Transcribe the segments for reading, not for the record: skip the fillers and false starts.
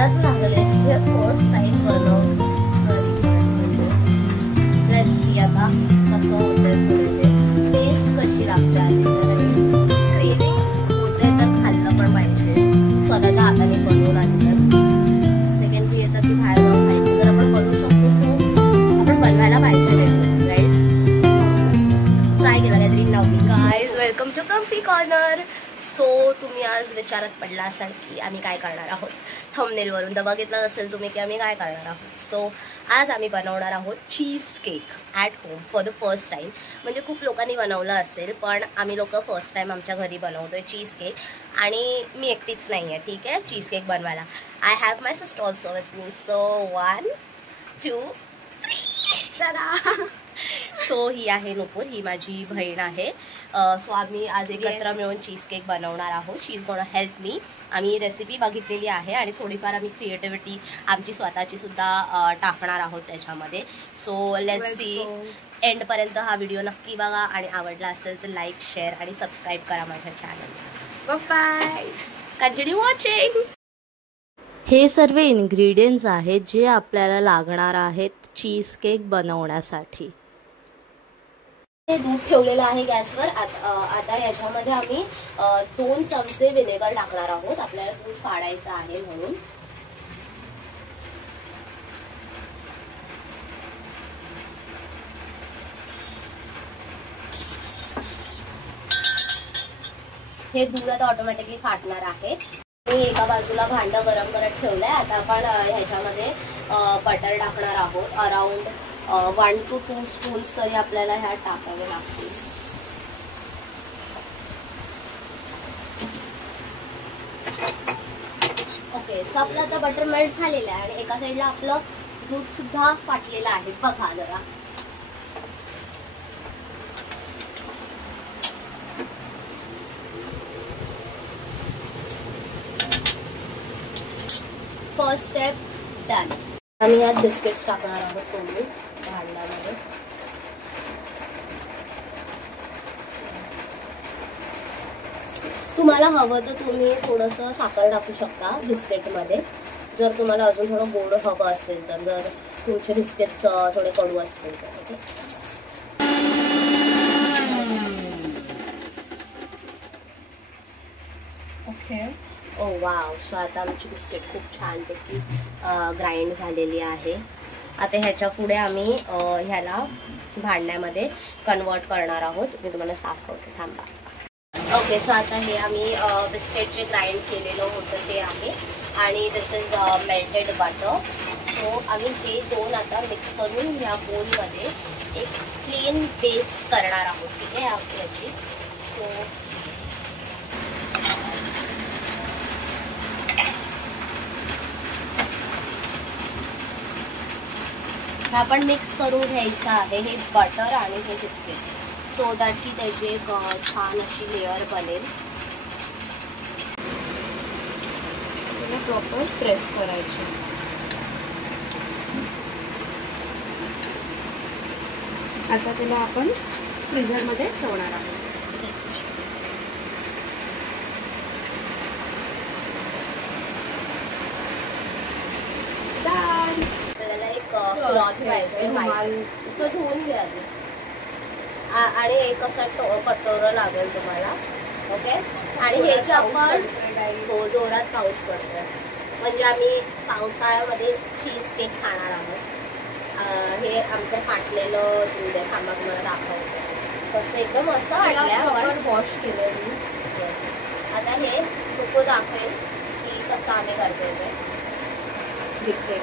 मनात लागले first time बनव लेट्स सी आता कसं होतं पुढे टेस्ट कशी लागते क्रेविंग्स होते तर खाल्लं पण पाहिजे स्वतःच्या हाताने बनवून आली तर सेकंड येतं की बाहेर जाऊन खायचं तर आपण बनवू शकतो सो आपण बनवायला पाहिजे राईट ट्राय केला काहीतरी नवीन guys welcome to comfy corner so तुम्ही आज विचारत पडला असाल की आम्ही काय करणार आहोत थंबनेलवरून तर बघितलं असेल तुम्ही की आम्ही काय करणार आहोत सो आज आम्ही बनवणार आहोत cheese cake at home for the first time म्हणजे खूप लोकांनी बनवलं असेल पण आम्ही लोक फर्स्ट टाईम आमच्या घरी बनवतोय चीज केक आणि मी एकटीच नाही आहे ठीक आहे चीज केक बनवायला I have my sister also with me so 1 2 3 so ही आहे नुपूर ही माझी बहीण आहे सो आम्ही आज एकत्र मिळून चीज केक बनवणार आहोत शी इज गोना हेल्प मी आम्ही रेसिपी बघितलेली आहे आणि थोडीफार आम्ही क्रिएटिव्हिटी आमची स्वतःची सुद्धा टाकणार आहोत त्याच्यामध्ये सो लेट्स सी एंडपर्यंत हा व्हिडिओ नक्की बघा आणि आवडला असेल तर लाईक शेअर आणि सबस्क्राईब करा माझ्या चॅनलला बाय कंटिन्यू वॉचिंग हे सर्व इन्ग्रेडियंट्स आहेत जे आपल्याला लागणार आहेत चीज केक बनवण्यासाठी दूध ठेवलेलं आहे गॅसवर आता याच्यामध्ये आम्ही 2 चमचे विनेगर टाकणार आहोत आपल्याला दूध फाडायचं आहे म्हणून हे दूध आता ऑटोमॅटिकली फाटणार आहे मी एका बाजूला भांडं गरम करत ठेवलंय आता आपण ह्याच्यामध्ये बटर टाकणार आहोत अराउंड 1 to 2 स्पून्स तरी आपल्याला ह्या टाकावे लागतील ओके सो आपलं आता बटर मेल्ट झालेलं आहे आणि एका साईडला आपलं दूध सुद्धा फाटलेलं आहे बघा जरा फर्स्ट स्टेप डन आम्ही यात बिस्किट्स टाकणार आहोत तुम्ही भांड्यामध्ये तुम्हाला हवं तर तुम्ही थोडंसं साखर टाकू शकता बिस्किटमध्ये जर तुम्हाला अजून थोडं गोड हवं असेल तर जर तुमचे बिस्किट्स थोडे कडू असतील तर ओके ओ वाव सो आता आमची बिस्किट खूप छानपैकी ग्राइंड झालेली आहे आता ह्याच्या पुढे आम्ही ह्याला भांड्यामध्ये कन्वर्ट करणार आहोत मी तुम्हाला साफ करते थांबा ओके सो आता हे आम्ही बिस्किट जे ग्राइंड केलेलं होतं ते आहे आणि दिस इज मेल्टेड बटर सो आम्ही हे 2 आता मिक्स करून ह्या बोलमध्ये एक क्लीन बेस करणार आहोत ठीक आहे याची सो आपण मिक्स करून घ्यायचं आहे हे बटर आणि हे बिस्किट्स सो दॅट की त्याची एक छान अशी लेअर बनेल प्रॉपर प्रेस करायची आता त्याला आपण फ्रीझरमध्ये ठेवणार आहोत क्लॉथ पाहिजे तो धुवून घ्या आणि एक असा कटोरं लागेल तुम्हाला ओके आणि हे जे आपण जोरात पाऊस पडतोय म्हणजे आम्ही पावसाळ्यामध्ये चीज केक खाणार आहोत हे आमचं फाटलेलं दूध आहे थांबा तुम्हाला दाखवतो तसं एकदम असं वाटलं वॉश केलं मी आता हे खूप दाखवेल की कसं आम्ही करतोय ते दिसते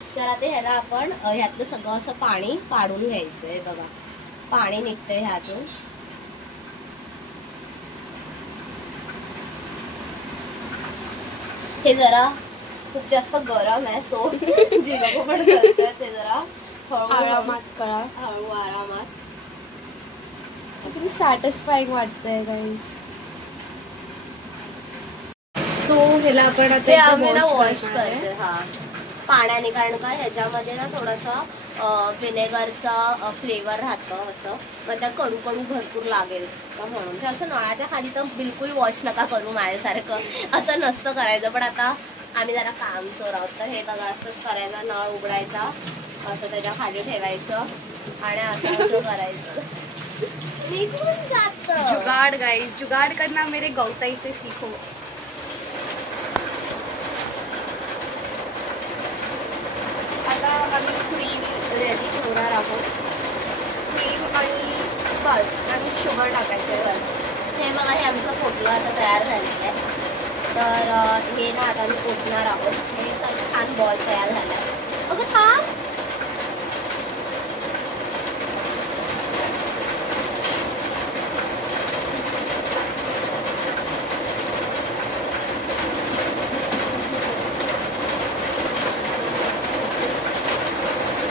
तर आता ह्याला आपण ह्यातलं सगळं असं पाणी काढून घ्यायचंय बघा पाणी निघतंय ह्यातून हे जरा खूप जास्त गरम आहे सो जी लोक पण करतात ते जरा आरामात करा हळू आरामात किती सॅटिस्फाईंग वाटतंय गाईज. सो ह्याला आपण ते आता आम्ही ना वॉश करणार आहे. करते हा पाण्याने, कारण का ह्याच्यामध्ये ना थोडासा विनेगरचा फ्लेवर राहतं असं, मग त्या कडू कडू भरपूर लागेल तर म्हणून. ते असं नळाच्या खाली तर बिलकुल वॉश नका करू माझ्यासारखं, असं नसतं करायचं. पण आता आम्ही जरा काम चोर आहोत तर हे बघा असंच करायचं. नळ उघडायचा, असं त्याच्या खाली ठेवायचं आणि असं असं करायचं. निघून जातं. जुगाड़ गाइस, जुगाड़ करना मेरे गौताई से सीखो. आता आम्ही क्रीम रेडी ठेवणार आहोत. क्रीम आणि बस आणि शुगर टाकायचं आहे. हे बघा हे आमचं पोटलं आता तयार झालेलं आहे. तर हे ना आता आम्ही पोटणार आहोत. हे सगळं छान बॉल तयार झाला आहे. अगं थांब.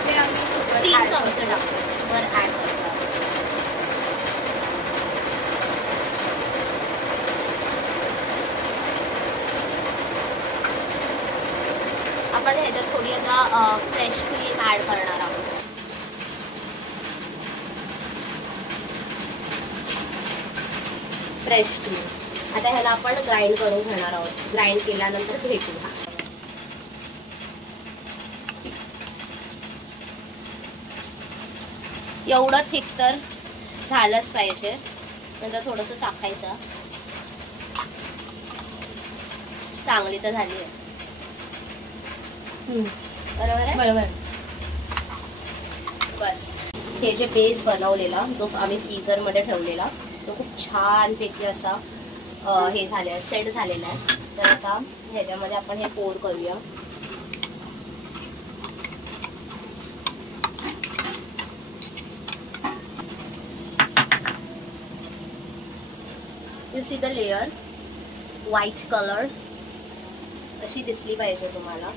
ते आम्ही शुगर 3 add चमचे टाकतो वर ॲड करतो. आपण ह्याच्यात थोडी आता फ्रेश क्रीम ॲड करणार आहोत. फ्रेश क्रीम आता ह्याला आपण ग्राइंड करून घेणार आहोत. ग्राइंड केल्यानंतर भेटू. एवढं थिक तर झालंच पाहिजे, नंतर थोडंसं चाखायचं. चांगली तर झाली आहे. बरोबर आहे. बरोबर. बस हे जे बेस बनवलेला जो आम्ही फ्रीझरमध्ये ठेवलेला तो खूप छानपैकी असा हे झालेला सेट झालेला आहे. तर आता ह्याच्यामध्ये आपण हे पोर करूया. You see the layer white colour अशी दिसली पाहिजे तुम्हाला.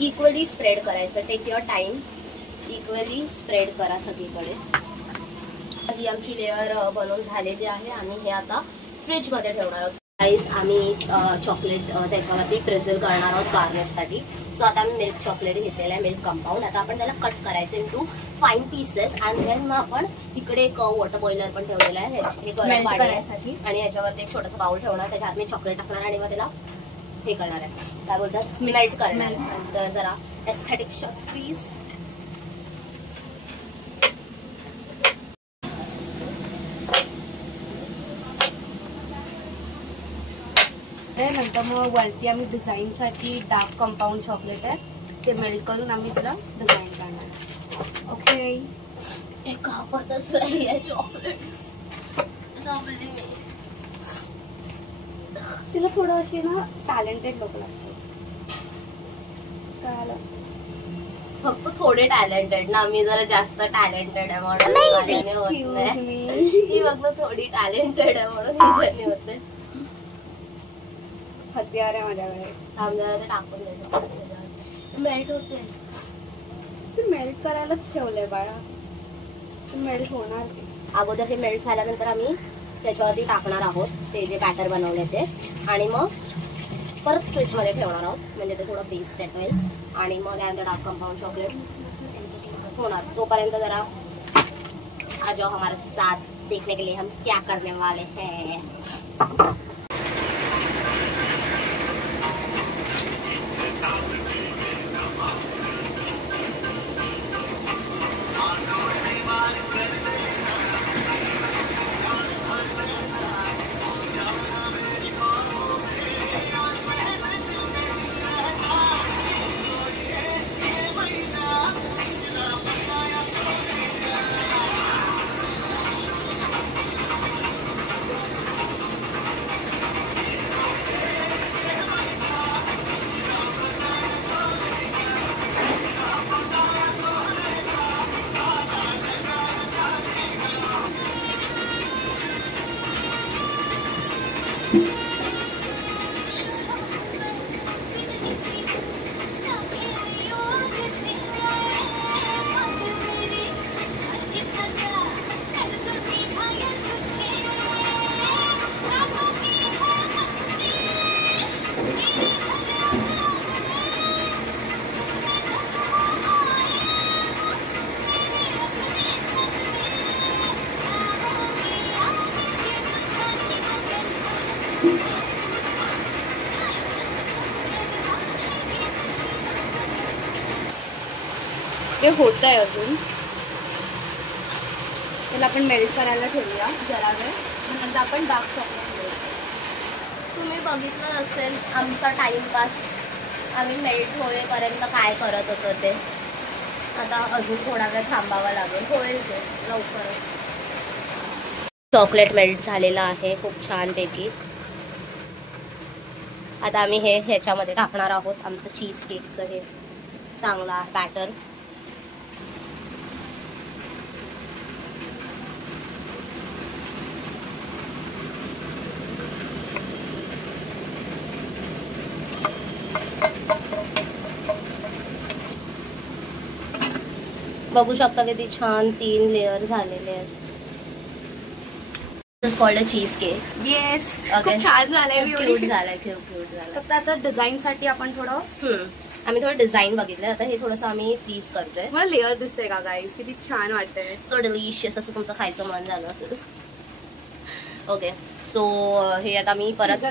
इक्वली स्प्रेड करायचं. Take your time. Equally spread करा सगळीकडे. ही आमची लेअर बनवून झालेली आहे आणि हे आता फ्रीजमध्ये ठेवणार आहोत. गाईज आम्ही चॉकलेट त्याच्यावरती ट्रिझल करणार आहोत गार्निशसाठी. सो आता आम्ही मिल्क चॉकलेट घेतलेलं आहे, मिल्क कंपाऊंड. आता आपण त्याला कट करायचं इंटू फाईन पीसेस आणि देन मग आपण तिकडे एक वॉटर बॉइलर पण ठेवलेला आहे हे गरम पाण्यासाठी आणि ह्याच्यावरती एक छोटासा बाउल ठेवणार. त्याच्यात मी चॉकलेट टाकणार आणि मग त्याला हे करणार आहे, काय बोलतात, मेल्ट करणार. तर जरा एस्थेटिक शॉट्स प्लीज. नंतर मग वरती आम्ही डिझाईनसाठी डार्क कंपाऊंड चॉकलेट आहे ते मेल्ट करून आम्ही त्याला डिझाईन करणार. ओके. एक कापतच नाही आहे चॉकलेट. तिला थोडं अशी ना टॅलेंटेड लोक लागतात. फक्त थोडे टॅलेंटेड ना, मी जरा जास्त टॅलेंटेड आहे म्हणून होत नाही. ही फक्त थोडी टॅलेंटेड आहे म्हणून हिच्याने होते. हत्यार आहे माझ्याकडे. आमच्याला ते टाकून द्यायचं. मेल्ट होते. ते मेल्ट करायलाच ठेवलंय बाळा. मेल्ट होणार ते. अगोदर हे मेल्ट झाल्यानंतर आम्ही त्याच्यावरती टाकणार आहोत ते जे बॅटर बनवले ते आणि मग परत फ्रीजमध्ये ठेवणार आहोत म्हणजे ते थोडं बेस सेट होईल आणि मग त्यानंतर डार्क कंपाऊंड चॉकलेट होणार. तोपर्यंत जरा आ जाओ हमारे साथ देखने के लिए हम क्या करने वाले हैं. ते होत आहे अजून. त्याला आपण मेल्ट करायला ठेवूया जरा वेळ, नंतर आपण डार्क चॉकलेट मिळतो. तुम्ही बघितलं असेल आमचा टाइमपास, आम्ही मेल्ट होईपर्यंत काय करत होतो ते. आता अजून थोडा वेळ थांबावा लागेल, होईल ते लवकरच. चॉकलेट मेल्ट झालेला आहे खूप छानपैकी. आता आम्ही हे ह्याच्यामध्ये टाकणार आहोत आमचं चीज केकचं हे चांगला बॅटर. बघू शकता किती छान 3 लेयर झालेले आहेत. This called a cheese cake. Yes, खूप छान झालंय, क्यूट झालंय, क्यूट झालं. फक्त आता डिझाईन साठी आपण थोडं आम्ही थोडं डिझाईन बघितलं. आता हे थोडंसं आम्ही फ्रीज करतोय. मला लेअर दिसते का गाईज, किती छान वाटतंय. सो डिलिशियस असं तुमचं खायचं मन झालं असेल. ओके, सो हे आता मी परत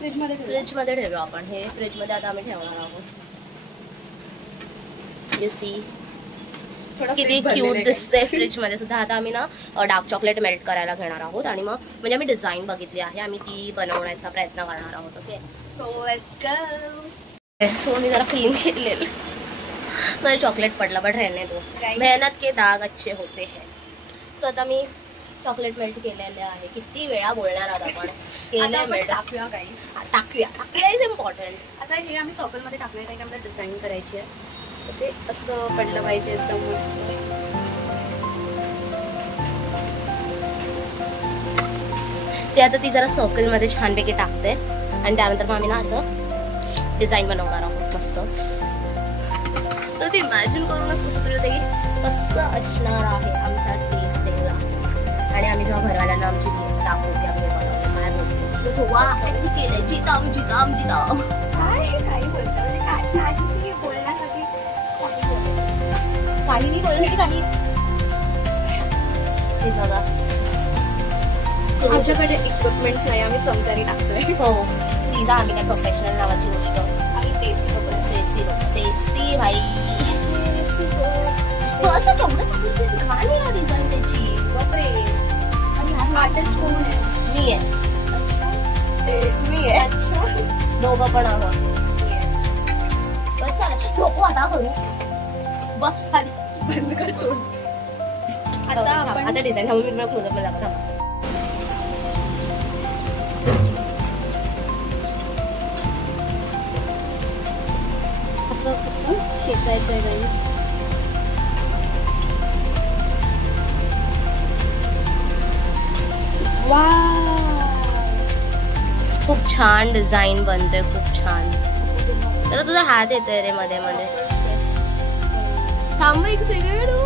फ्रीजमध्ये ठेवू आपण. हे फ्रीजमध्ये आता आम्ही ठेवणार आहोत. यू सी किती क्यूट दिसते फ्रीजमध्ये सुद्धा. आता आम्ही ना डार्क चॉकलेट मेल्ट करायला घेणार आहोत आणि मग म्हणजे आम्ही डिझाईन बघितली आहे, आम्ही ती बनवण्याचा प्रयत्न करणार आहोत. Okay, so let's go. So मी जरा क्लीन केलेलं, मला चॉकलेट पडला बट रहने दो, मेहनत के दाग अच्छे होते हैं. सो आता मी चॉकलेट मेल्ट केलेले आहे. किती वेळा बोलणार आहोत आपण. केले मेल्ट. टाकूया गाईज, टाकूया इज इम्पॉर्टंट. आता हे आम्ही सर्कलमध्ये टाकणार आहे, आम्हाला डिझाईन करायची आहे. ते असं पडलं पाहिजे एकदम मस्त. ते आता ती जरा सर्कलमध्ये छानपैकी टाकते आणि त्यानंतर मग आम्ही ना असं डिझाईन बनवणार आहोत मस्त. तर ते इमॅजिन करूनच कसं तरी होते की कसं असणार आहे आमचा टेस्ट वेगळा. आणि आम्ही जेव्हा घरवाल्यांना आमची दाखवू की आम्ही बनवतो काय बोलतो, वा त्यांनी केलंय, जिताम जिताम जिताम. काय बोलतो काय बोलण्यासाठी काहीही बोलले की काही. हे बघा आमच्याकडे इक्विपमेंट्स नाही, आम्ही चमचानी टाकतोय. हो प्लीज, आम्ही काय प्रोफेशनल नावाची गोष्ट. आणि टेस्टी टेस्टी भाई. असं केवढं चांगलं छान आहे ना डिझाईन त्याची. बापरे. आणि आर्टिस्ट कोण आहे? मी आहे. मी आहे. दोघं पण आहोत. बस चालेल, नको आता करू, बस झाली, बंद कर तोंड. आता डिझाईन थांबून मी तुम्हाला क्लोजअप मध्ये दाखवते. असं खेचायचं आहे गाईस. खूप छान डिझाईन बनते, खूप छान. तर तुझा हात येतोय रे मध्ये मध्ये. थांब एक सेकंड.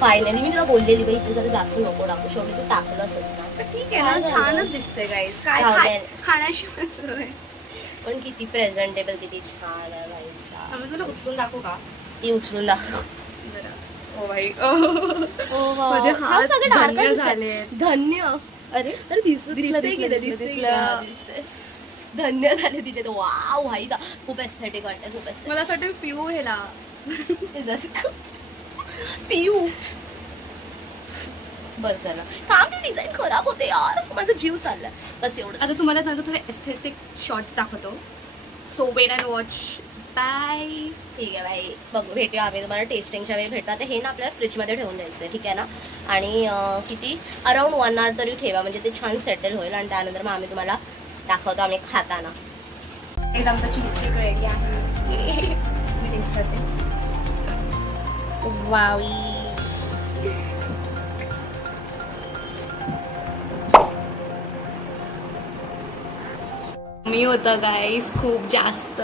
फायनली मी तुला बोललेली बाई इथे जरा जास्त नको टाकू, शेवटी तू टाकलंच ना. ठीक आहे ना, छानच दिसते गाईस. काय खाण्याशिवाय पण किती प्रेझेंटेबल, किती छान आहे भाई. आम्ही तुला उचलून दाखवू का? ती उचलून दाखव. ओ भाई, माझे हात सगळे डार्क झाले. धन्य. अरे दिसलं. धन्य झाले तिचे. वाव भाई, खूप एस्थेटिक वाटते, खूप एस्थेटिक. मला असं वाटतं पिऊ हेला पिऊ. बस झालं, काम ते डिझाईन खराब होते यार, माझा जीव चाललाय. बस एवढं. आता तुम्हाला नंतर थोडे एस्थेटिक शॉर्ट्स दाखवतो. So wait and watch. Bye. ठीक आहे बाई, बघू भेटूया आम्ही तुम्हाला टेस्टिंगच्या वेळी भेटतो. आता हे ना आपल्याला फ्रीजमध्ये ठेवून द्यायचं आहे, ठीक आहे ना. आणि किती अराउंड 1 hour तरी ठेवा, म्हणजे ते छान सेटल होईल. आणि त्यानंतर मग आम्ही तुम्हाला दाखवतो आम्ही खाताना. आमचा चीज केक रेडी आहे. मी टेस्ट करते. वावी. मी होतं गाईस खूप जास्त.